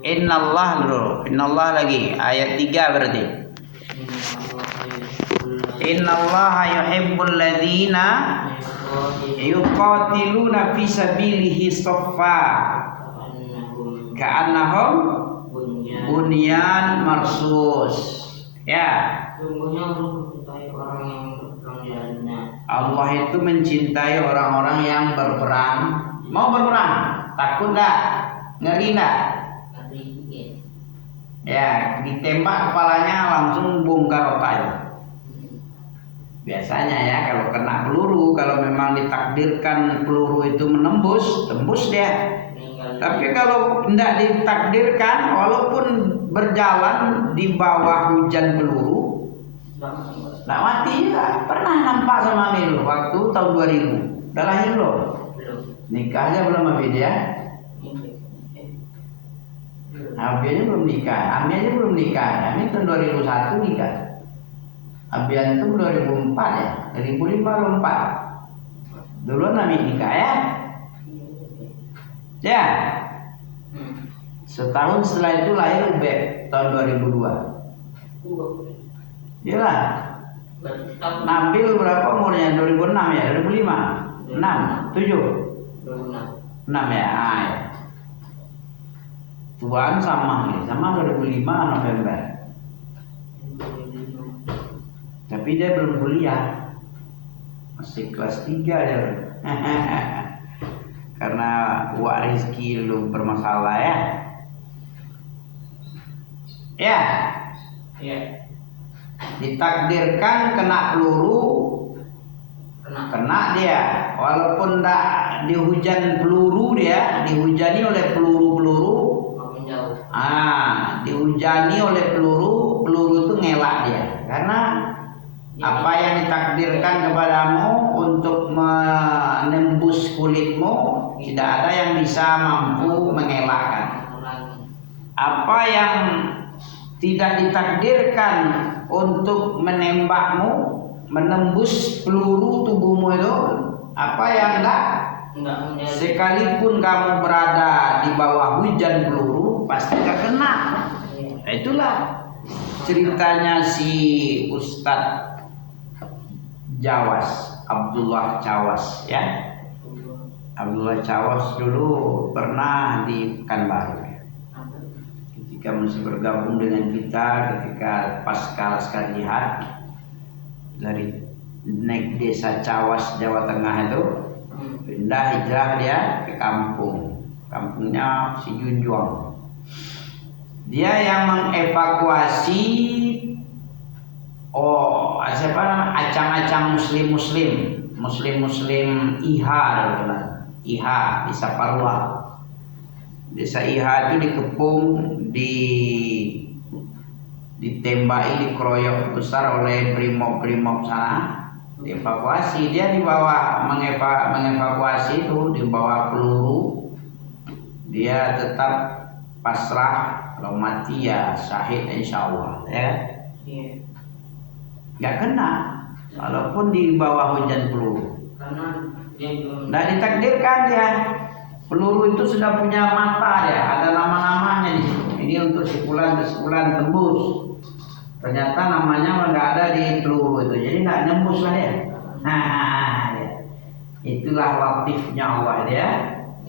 Innallah dulu. Innallah lagi. Ayat 3 berarti. Innallaha yuhibbul ladzina yuqatiluna fi sabilihi shaffa ka'annahum bunyan marsus. Ya. Allah itu mencintai orang-orang yang berperang. Mau berperang? Takut enggak? Ngeri enggak? Ya, ditembak kepalanya langsung bongkar otaknya. Biasanya ya kalau kena peluru, kalau memang ditakdirkan peluru itu menembus, tembus dia. Tapi kalau tidak ditakdirkan, walaupun berjalan di bawah hujan peluru, tidak mati ya. Pernah nampak sama Milo waktu tahun 2000. Udah lahir loh. Nikahnya belum habis ya. Abiannya belum nikah. Aminnya belum nikah. Amin tahun 2001 nikah. Abian itu 2004 ya. 2005 2004. Duluan Amin nikah ya. Ya. Setahun setelah itu lahir Ubed tahun 2002. Iyalah. Nabil berapa umurnya? 2006 ya? 2005? 6? 7? 6 ya? Ah, ya. Tuan sama 2005 November. Tapi dia belum kuliah. Masih kelas 3 dia. Karena uang rezeki lu bermasalah ya. Ya. Ya. Ditakdirkan kena peluru, kena dia. Walaupun tidak dihujan peluru dia, dihujani oleh peluru-peluru. Dihujani oleh peluru, peluru itu ngelak dia. Karena apa yang ditakdirkan kepadamu untuk menembus kulitmu, tidak ada yang bisa mampu mengelakkan. Apa yang tidak ditakdirkan untuk menembakmu, menembus peluru tubuhmu itu, apa yang enggak, sekalipun kamu berada di bawah hujan peluru, pasti enggak kena. Nah, itulah ceritanya si Ustadz Jawas, Abdullah Jawas ya. Abdullah Jawas dulu pernah di Pekanbaru. Ketika masih bergabung dengan kita ketika pasca Laskar Jihad, dari naik desa Cawas Jawa Tengah itu pindah hijrah dia ke kampungnya si Junjuang. Dia yang mengevakuasi acang-acang muslim IHA di Saparua. Desa IHA itu dikepung, ditembaki, dikeroyok besar oleh brimob sana. Dievakuasi, dia dibawa mengevakuasi itu, dibawa peluru. Dia tetap pasrah, kalau mati ya syahid insyaallah ya. Gak kena walaupun di bawah hujan peluru. Nah, ditakdirkan dia. Peluru itu sudah punya mata ya, ada nama-namanya di situ. Ini untuk sebulan tembus. Ternyata namanya nggak ada di peluru itu, jadi nggak nembus lah ya. Nah, ya. Itulah latifnya Allah ya,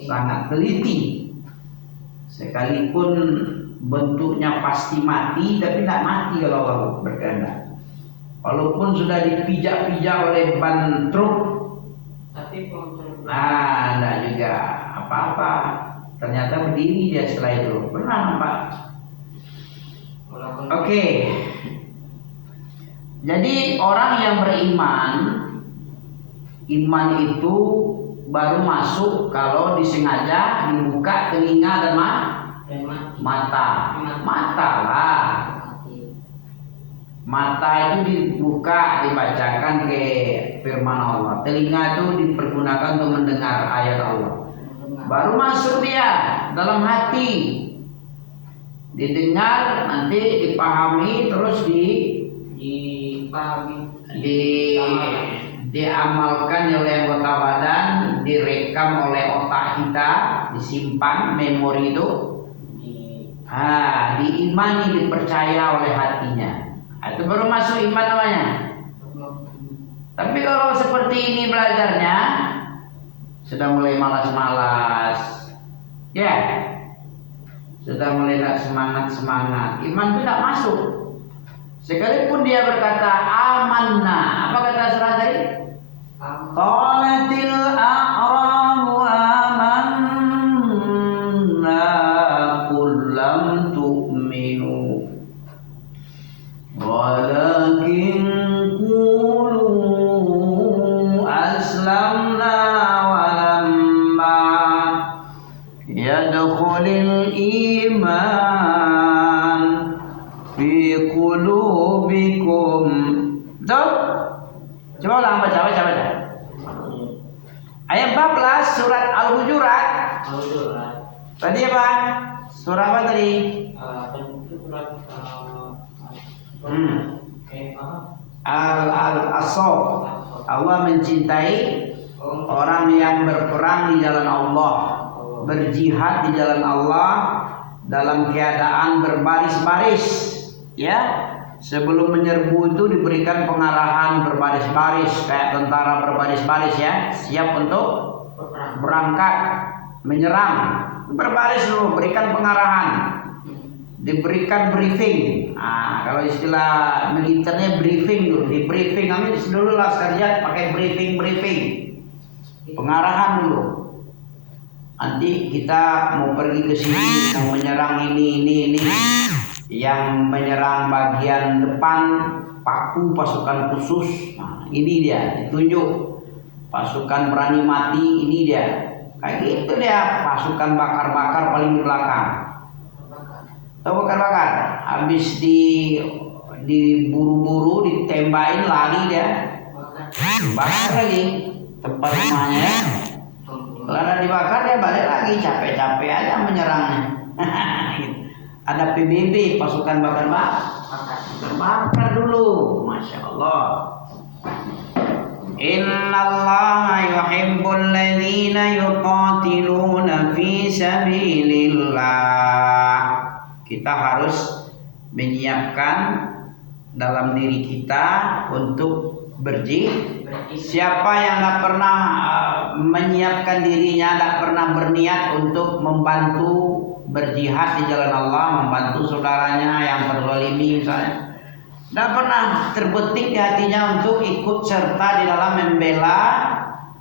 sangat teliti. Sekalipun bentuknya pasti mati, tapi nggak mati kalau Allah berkehendak. Walaupun sudah dipijak-pijak oleh ban truk, enggak juga apa-apa. Ternyata berdiri dia setelah itu. Pernah nampak? Oke. Jadi orang yang beriman, iman itu baru masuk kalau disengaja dibuka telinga dan mata. Mata itu dibuka, dibacakan ke firman Allah. Telinga itu dipergunakan untuk mendengar ayat Allah. Baru masuk dia dalam hati. Didengar, nanti dipahami, terus diamalkan oleh anggota badan, direkam oleh otak kita, disimpan memori itu, Diimani, dipercaya oleh hatinya. Itu baru masuk iman namanya. Tapi kalau seperti ini belajarnya sudah mulai malas-malas, ya, sudah mulai tidak semangat. Iman itu tidak masuk. Sekalipun dia berkata amanna, apa kata surat tadi? Qalatil a'rabu amanna qul lam tu'minu walakin qulu aslamna walamma yadkhulil iman fi qulubikum. Betul? Coba ulang baca. Ayat 14 surat Al-Hujurat. Tadi apa? Surah apa tadi? Al-Asaf. Allah mencintai orang yang berperang di jalan Allah, berjihad di jalan Allah dalam keadaan berbaris-baris, ya. Sebelum menyerbu itu diberikan pengarahan berbaris-baris kayak tentara berbaris-baris, ya, siap untuk berangkat menyerang. Berbaris dulu, berikan pengarahan, diberikan briefing. Kalau istilah militernya briefing dulu, di briefing kami dulu lah sekalian pakai briefing, pengarahan dulu. Nanti kita mau pergi ke sini, mau menyerang ini. Yang menyerang bagian depan paku pasukan khusus. Ini dia ditunjuk. Pasukan berani mati, ini dia. Kayak gitu dia. Pasukan bakar-bakar paling di belakang. Tahu bakar-bakar? Habis diburu-buru, ditembakin, lari dia. Bakar lagi tempat rumahnya. Kalau ada dibakar dia balik lagi, capek-capek aja menyerangnya. Ada PBB, pasukan bakar dulu. Masya Allah. Innallaha yuhibbul ladzina yuqatiluna fi sabilillah. Kita harus menyiapkan dalam diri kita untuk berjihad. Siapa yang tidak pernah menyiapkan dirinya, tidak pernah berniat untuk membantu berjihad di jalan Allah, membantu saudaranya yang terzalimi misalnya, tidak pernah terbetik di hatinya untuk ikut serta di dalam membela,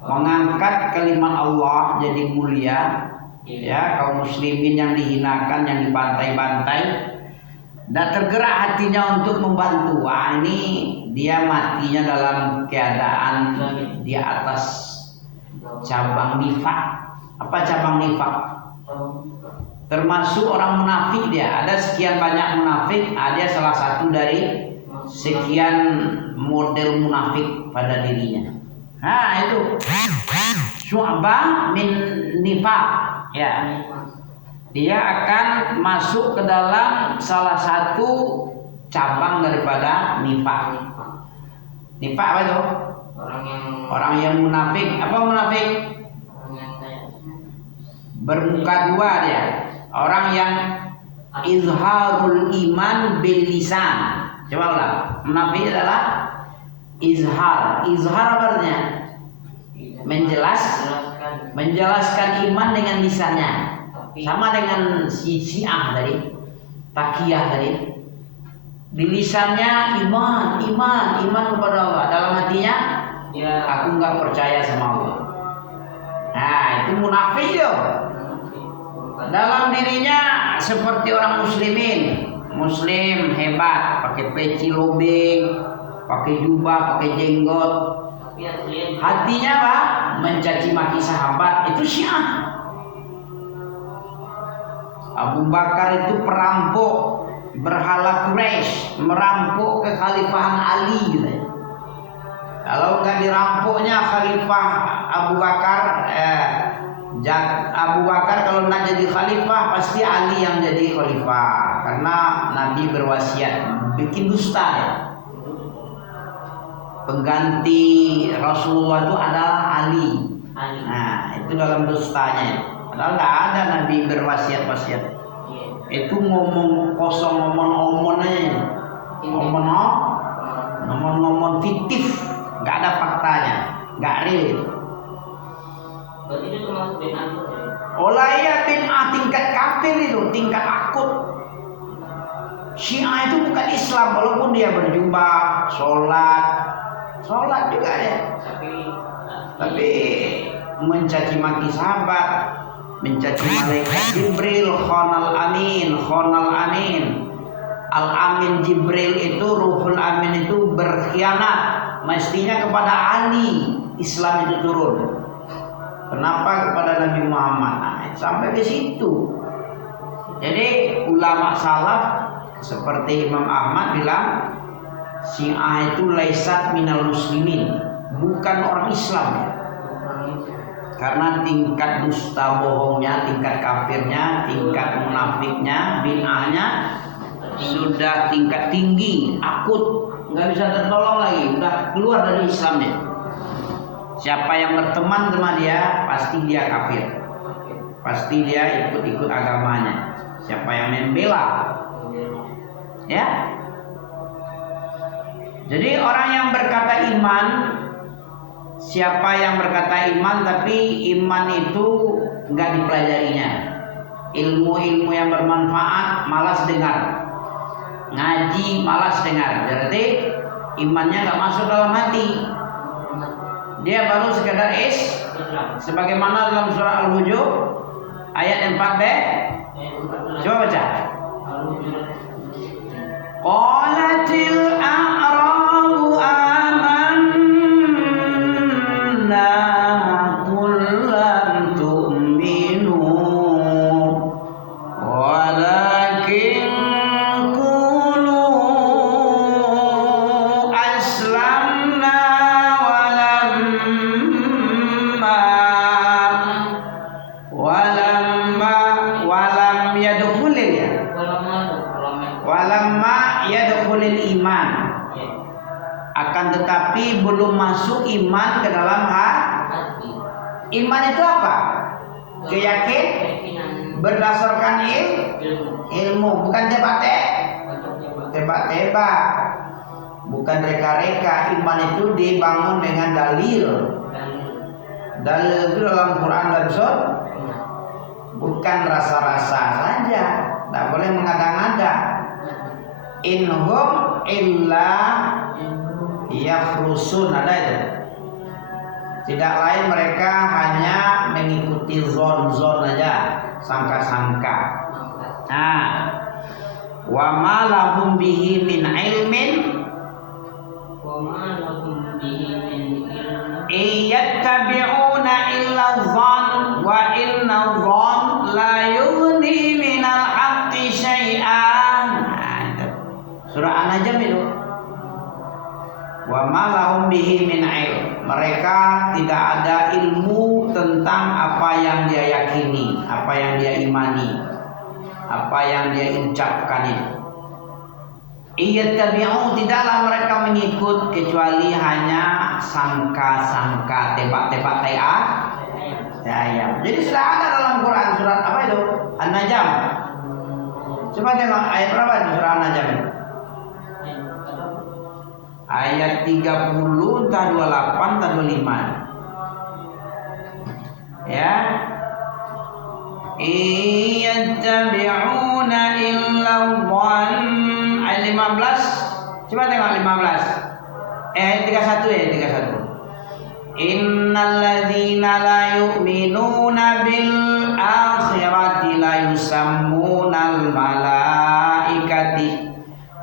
mengangkat kalimat Allah jadi mulia, ya, kaum muslimin yang dihinakan, yang dibantai-bantai, tidak tergerak hatinya untuk membantu. Ini dia matinya dalam keadaan di atas cabang nifak. Apa cabang nifak? Termasuk orang munafik dia. Ada sekian banyak munafik, ada salah satu dari sekian model munafik pada dirinya. Itu syu'bah min nifaq, ya. Dia akan masuk ke dalam salah satu cabang daripada nifaq. Nifaq apa itu? Orang yang munafik. Apa munafik? Bermuka dua dia. Orang yang izharul iman bil lisan. Coba ulang. Munafik adalah izhar. Izhar apa artinya? Menjelaskan iman dengan lisannya. Sama dengan Syiah tadi, Takiyah tadi. Di lisannya iman kepada Allah. Dalam hatinya, aku nggak percaya sama Allah. Itu munafik yo. Dalam dirinya seperti orang muslim hebat, pakai peci lobeng, pakai jubah, pakai jenggot. Hatinya apa? Mencaci maki sahabat. Itu Syiah. Abu Bakar itu perampok, berhala Quraisy, merampok kekhalifahan Ali gitu. Kalau nggak dirampoknya khalifah Abu Bakar, Abu Bakar kalau nggak jadi khalifah pasti Ali yang jadi khalifah, karena Nabi berwasiat bikin dusta ya. Pengganti Rasulullah itu adalah Ali. Nah itu dalam dustanya. Padahal nggak ada Nabi berwasiat-wasiat. Itu ngomong kosong, ngomong aja, ngomong fiktif, nggak ada faktanya, nggak real. Berarti itu termasuk bid'ah. Olaya bid'ah tingkat kafir itu, tingkat akut. Syiah itu bukan Islam walaupun dia berjubah, sholat juga ya. Tapi mencaci maki sahabat, mencaci malaikat Jibril, khonal amin. Al-Amin Jibril itu, Ruhul Amin itu berkhianat. Mestinya kepada Ali Islam itu turun. Kenapa kepada Nabi Muhammad? Nah, sampai ke situ. Jadi ulama salaf seperti Imam Ahmad bilang Syiah itu laisat minal muslimin, bukan orang Islam ya. Karena tingkat dusta bohongnya, tingkat kafirnya, tingkat munafiknya, bid'ahnya sudah tingkat tinggi, akut, nggak bisa tertolong lagi, udah keluar dari Islam dia. Siapa yang berteman sama dia, pasti dia kafir, pasti dia ikut agamanya. Siapa yang membela, ya. Jadi orang yang berkata iman, siapa yang berkata iman tapi iman itu nggak dipelajarinya, ilmu-ilmu yang bermanfaat malas dengar, ngaji malas dengar, berarti imannya nggak masuk dalam hati. Dia baru sekedar sebagaimana dalam surah Al-Hujur ayat 4b. Coba baca. Qalatil a'rabu amanna qul lam tu'minu walakin qulu aslamna walam yadkhulil ya. Walamma yadkhulil iman, akan tetapi belum masuk iman ke dalam hati. Iman itu apa? Keyakinan berdasarkan ilmu, bukan tebak-tebak, bukan reka-reka. Iman itu dibangun dengan dalil itu dalam Quran dan Sunnah, bukan rasa-rasa saja. Tidak boleh mengada-ngada. Inhum illa yakhrusun, ada itu. Tidak lain mereka hanya mengikuti zon aja, sangka-sangka. Nah, wa ma lahum bihi min ilmin iyattabi'una illa dhann wa inna dhann la yughni minal haqqi syai'an. Surah An-Najm itu. Wa ma lahum bihi min ilm. Mereka tidak ada ilmu tentang apa yang dia yakini, apa yang dia imani, apa yang dia ucapkan itu. Iyattabi'u, tidaklah mereka mengikut kecuali hanya sangka-sangka, tebak-tebak ayam. Jadi sudah ada dalam Quran surat apa itu? An-Najm. Coba tengok ayat berapa itu surah An-Najm itu? Ayat 30 entah 28 entah 25. Ya. Iyattabi'una illa dhann. Ayat 15. Coba tengok 15. Ayat 31 ya, 31. Innal ladzina la yu'minuna bil akhirati la yusammunal malaikati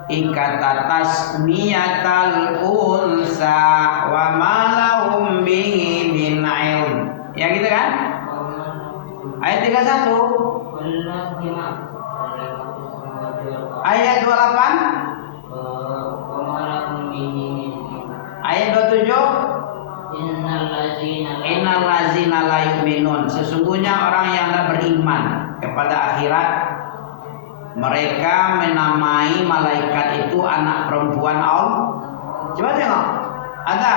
ikata tasmiyatal unsa wa ma lahum bihi min ilm. Ya gitu kan? Ayat 31. Ayat 28. Ayat 27. Innal ladzina la yu'minun. Sesungguhnya orang yang tidak beriman kepada akhirat, mereka menamai malaikat itu anak perempuan Allah. Coba tengok, ada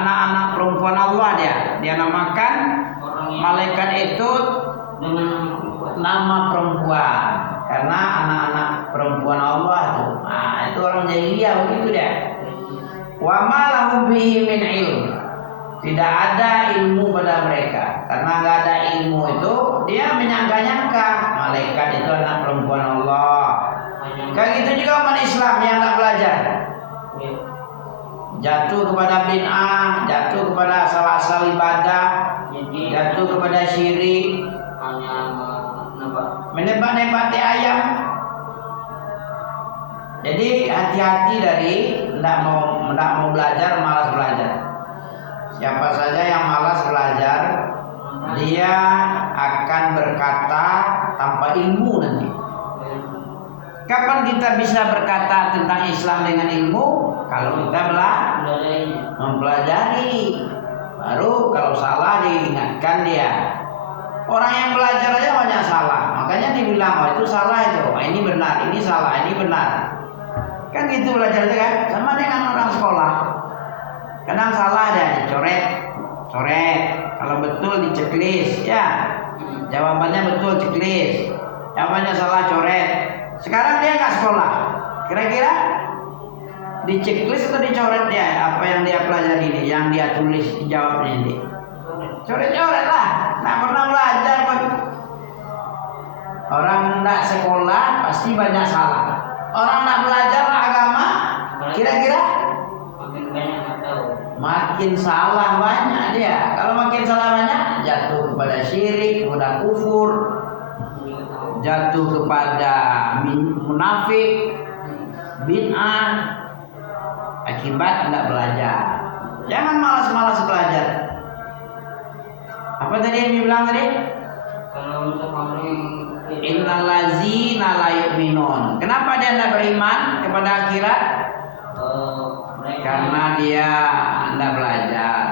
anak-anak perempuan Allah dia namakan malaikat itu dengan nama perempuan. karena anak-anak perempuan Allah tuh. Nah, itu orang jahiliyah begitu dia. Wa ma lahum bihi min ilm. Tidak ada ilmu pada mereka. Karena nggak ada ilmu itu, dia menyangka-nyangka malaikat itu anak perempuan Allah. Kayak gitu juga umat Islam yang nggak belajar. Jatuh kepada bid'ah, jatuh kepada asal-asal ibadah, jatuh kepada syirik, menebak-nebak ayam. Jadi hati-hati dari tidak mau belajar, malas belajar. Siapa saja yang malas belajar, dia akan berkata tanpa ilmu nanti. Kapan kita bisa berkata tentang Islam dengan ilmu? Kalau kita mempelajari. Baru kalau salah diingatkan dia. Orang yang belajar aja banyak salah. Makanya dibilang, oh itu salah itu. Oh, ini benar, ini salah, ini benar. Kan gitu belajar itu kan. Sama dengan orang sekolah. Kadang salah dia coret. Kalau betul diceklis, ya. Jawabannya betul ceklis. Jawabannya salah coret. Sekarang dia nggak sekolah. Kira-kira diceklis atau dicoret dia apa yang dia pelajari ini, yang dia tulis dijawabnya ini? Coret-coret lah. Nggak pernah belajar. Orang nggak sekolah pasti banyak salah. Orang nggak belajar agama, kira-kira makin salah banyak dia. Kalau makin salah banyak, jatuh kepada syirik, kepada kufur, jatuh kepada munafik, bid'ah, akibat tidak belajar. Jangan malas-malas belajar. Apa tadi yang dibilang tadi? Innal ladzina la yu'minun. Kenapa dia tidak beriman kepada akhirat? Karena dia tidak belajar.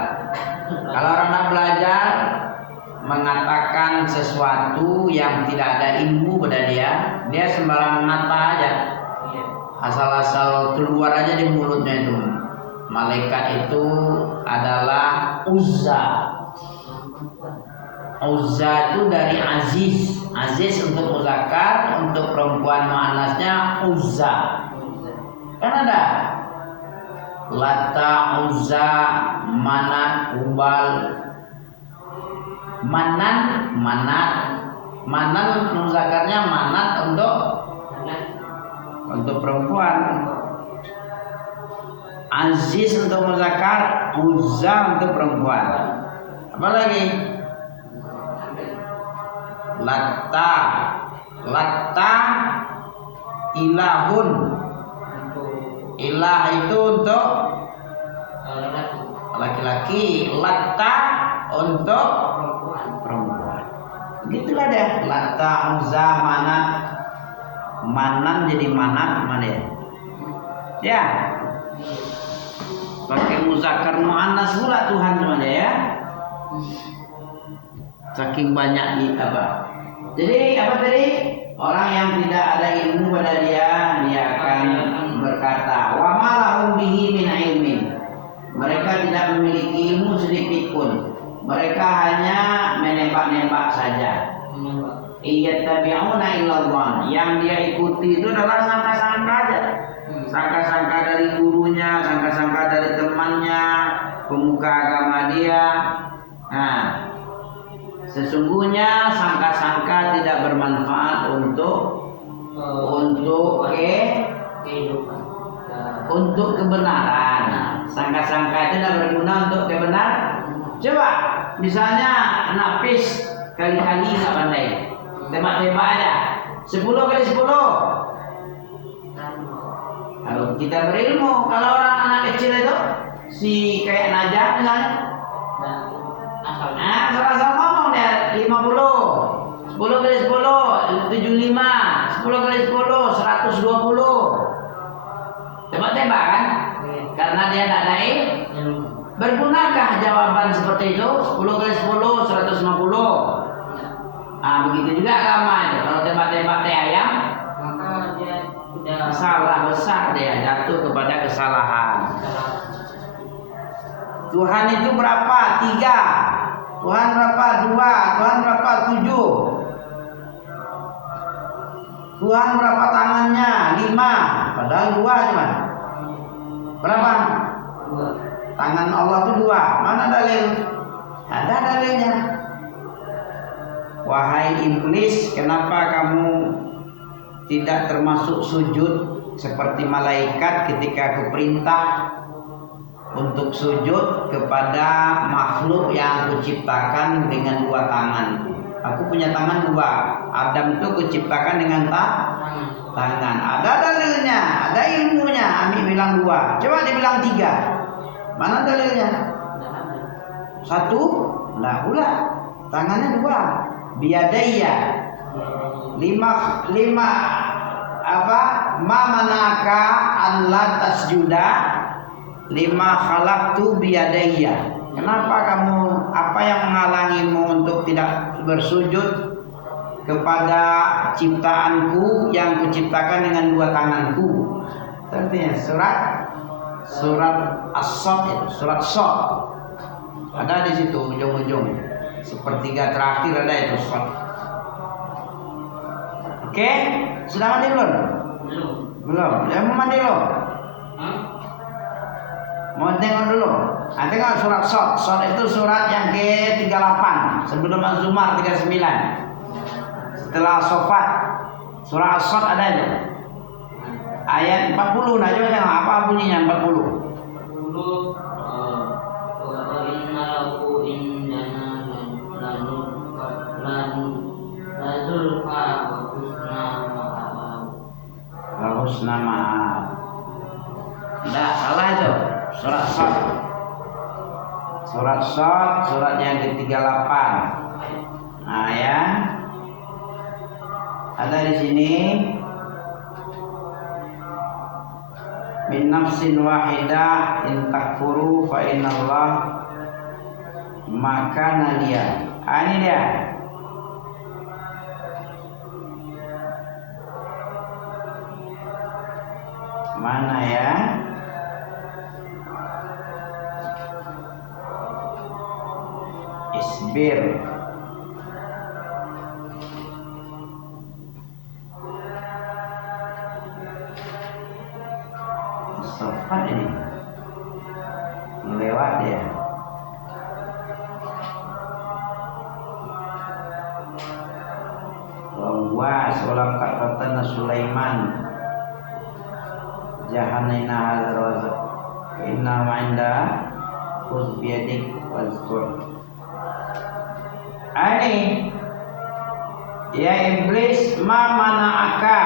Kalau orang tidak belajar, mengatakan sesuatu yang tidak ada ilmu pada dia sembarang ngata aja. Asal-asal keluar aja di mulutnya itu. Malaikat itu adalah Uzza. Uzza itu dari Aziz. Aziz untuk muzakkar, untuk perempuan muannasnya Uzza. Kan ada Lata, Uzza, Manat, Ubal. Manat muzakkarnya Manat untuk perempuan. Aziz untuk muzakkar, Uzza untuk perempuan. Apa lagi? Latta ilahun. Ilah itu untuk laki-laki, Latta untuk perempuan. Begitulah deh. Latta, Uzza, Manat. Manan jadi Manat mana ya? Ya. Pakai muzakkar muannas pula Tuhan semuanya ya. Saking banyak apa? Jadi apa tadi? Orang yang tidak ada ilmu pada dia akan berkata, wa ma lahum bihi min ilmin. Mereka tidak memiliki ilmu sedikit pun. Mereka hanya menembak-nembak saja. Iyattabi'una illallah. Yang dia ikuti itu adalah sangka-sangka aja. Sangka-sangka dari gurunya, sangka-sangka dari temannya, pemuka agama dia. Nah, sesungguhnya sangka-sangka tidak bermanfaat untuk kebenaran. Sangka-sangka itu tidak berguna untuk kebenaran. Coba, misalnya napis kali-kali nggak pandai, tembak-tembak aja, 10 kali 10. Kalau kita berilmu, kalau orang anak kecil itu, si kayak Najah misalnya, asal-asal ngomong dia 50, 10 kali 10, 75, 10 kali 10, 120. Tembak-tembak kan? Karena dia tidak ada ilmu. Bergunakah jawaban seperti itu? 10 kali 10, 150. Begitu juga agama itu. Kalau tembak-tembak ayam, maka dia tidak salah besar, dia jatuh kepada kesalahan. Tuhan itu berapa? 3. Tuhan berapa? 2. Tuhan berapa? 7. Tuhan berapa tangannya? 5. Padahal 2 cuma. Berapa? 2. Tangan Allah itu 2. Mana dalil? Ada dalilnya. Wahai iblis, kenapa kamu tidak termasuk sujud seperti malaikat ketika aku perintah untuk sujud kepada makhluk yang aku ciptakan dengan 2 tangan. Aku punya tangan 2. Adam itu aku ciptakan dengan tangan. Ada dalilnya, ada ilmunya. Ami bilang 2. Coba dibilang 3. Mana dalilnya? 1? Nah pula. Tangannya 2. Biadaya. 5 apa? Ma manaka an la tasjuda 5 khalaqtu biadaya. Kenapa kamu, apa yang menghalangimu untuk tidak bersujud kepada ciptaanku yang kuciptakan dengan 2 tanganku? Artinya surat As-Sad, surat Sad. Ada di situ ujung-ujung. Sepertiga terakhir ada itu Sad. Oke, sudah mandi belum? Belum. Ya mau mandi lo? Mau tengok dulu. Tengok surat Sad. Sad itu surat yang ke-38 sebelum Az-Zumar 39. Setelah Sofat, surah As-Sad ada itu. Ayat 40. Nah, coba tengok apa bunyinya 40. Husna ma'ab. Tidak salah itu. Surat Sad. Surat Sad, surat yang ke-38. Nah ya. Ada di sini. Min nafsin wahidah in takfuru fa innallah maka dia. Ini dia. Mana ya? Isbir. Sofat ini lewat ya. Wa sulam kata Sulaiman jahanina hadroz inna ma'inda khuzbiyadik wazkur. Ini ya iblis ma mana'aka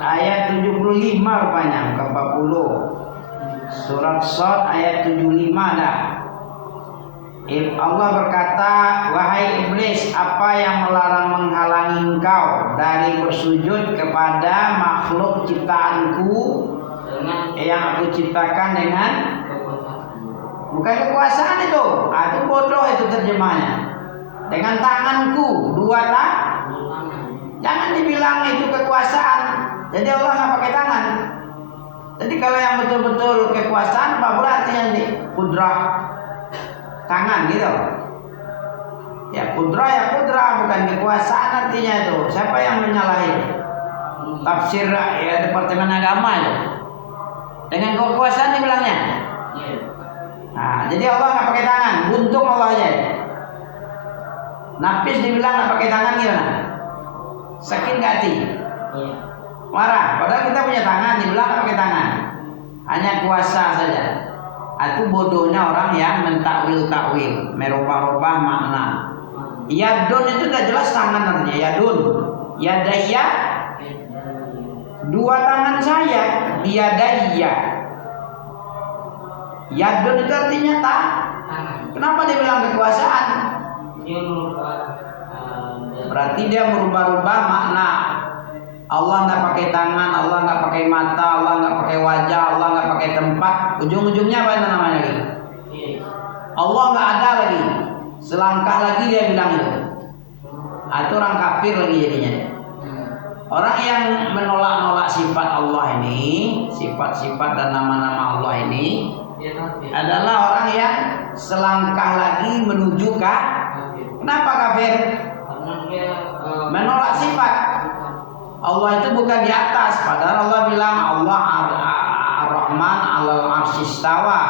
ayat 75 rupanya ke 40 surat Sad ayat 75 dah. Allah berkata, wahai iblis, apa yang melarang menghalangi engkau dari bersujud kepada makhluk ciptaanku yang aku ciptakan dengan bukan kekuasaan itu, itu bodoh itu terjemahnya. Dengan tanganku 2 jangan dibilang itu kekuasaan. Jadi Allah nggak pakai tangan. Jadi kalau yang betul-betul kekuasaan apa berarti nanti kudrah tangan gitu. Ya kudrah bukan kekuasaan artinya itu. Siapa yang menyalahi? Tafsir ya Departemen Agama itu. Dengan kekuasaan dibilangnya. Nah, jadi Allah nggak pakai tangan, buntung Allah aja. Nafis dibilang nggak pakai tangan gimana? Sakit nggak hati? Marah. Padahal kita punya tangan, dibilang nggak pakai tangan. Hanya kuasa saja. Itu bodohnya orang yang mentakwil, merubah-rubah makna. Yadun itu udah jelas tangan artinya. Yadun, yadaya, 2 tangan saya, yadaya. Yadun itu artinya kenapa dia bilang kekuasaan? Berarti dia merubah-rubah makna. Allah nggak pakai tangan, Allah nggak pakai mata, Allah nggak pakai wajah, Allah nggak pakai tempat. Ujung-ujungnya apa itu namanya lagi? Allah nggak ada lagi. Selangkah lagi dia bilang itu. Itu orang kafir lagi jadinya. Orang yang menolak-nolak sifat Allah ini, sifat-sifat dan nama-nama Allah ini adalah orang yang selangkah lagi menuju Kenapa kafir? Menolak sifat. Allah itu bukan di atas, padahal Allah bilang Allah Ar-Rahman 'alal arsyistawa.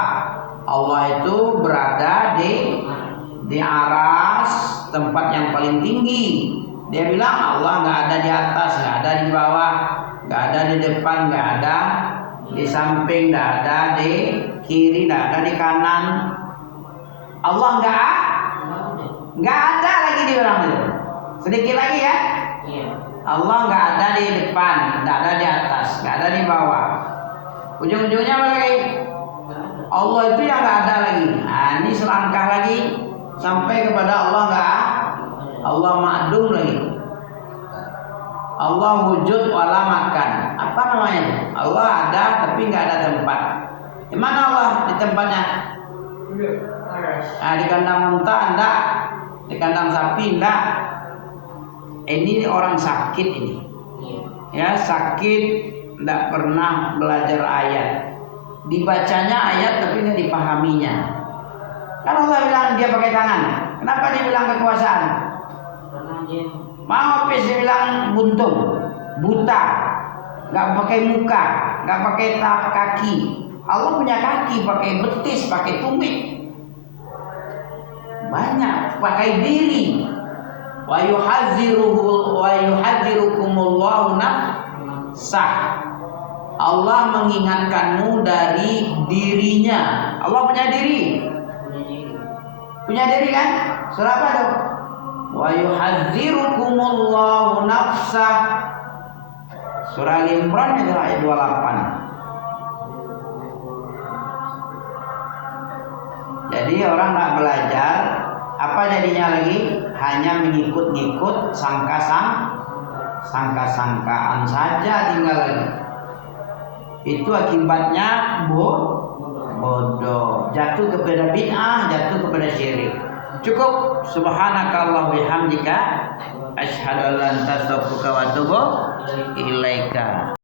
Allah itu berada di aras, tempat yang paling tinggi. Dia bilang Allah nggak ada di atas, nggak ada di bawah, nggak ada di depan, nggak ada di samping, nggak ada di kiri, nggak ada di kanan. Allah nggak ada lagi di orang itu. Sedikit lagi ya. Iya. Allah nggak ada di depan, nggak ada di atas, nggak ada di bawah. Ujung-ujungnya apa lagi? Allah itu yang nggak ada lagi. Nah, ini selangkah lagi sampai kepada Allah nggak. Allah ma'dum lagi. Allah wujud wala makan. Apa namanya? Allah ada tapi nggak ada tempat. Di mana Allah di tempatnya? Nah, di kandang unta enggak, di kandang sapi enggak. Ini orang sakit ini. Ya, sakit, enggak pernah belajar ayat. Dibacanya ayat tapi nggak dipahaminya. Kan Allah bilang dia pakai tangan. Kenapa dia bilang kekuasaan? Mau habis dia bilang buntung, buta, nggak pakai muka, nggak pakai kaki. Allah punya kaki, pakai betis, pakai tumit, banyak, pakai diri. Wa yuhadzirukumullahu nafsah. Allah mengingatkanmu dari dirinya. Allah punya diri. Punya diri kan? Surah apa tuh? Wa yuhadzirukumullahu nafsah. Surah Al-Imran itu ayat 28. Jadi orang tak belajar, apa jadinya lagi? Hanya mengikut-ngikut sangka-sangkaan saja tinggal lagi. Itu akibatnya bodoh, jatuh kepada bid'ah, jatuh kepada syirik. Cukup. Subhanakallah bihamdika asyhadu an la ilaha illa anta astaghfiruka wa atubu ilaika.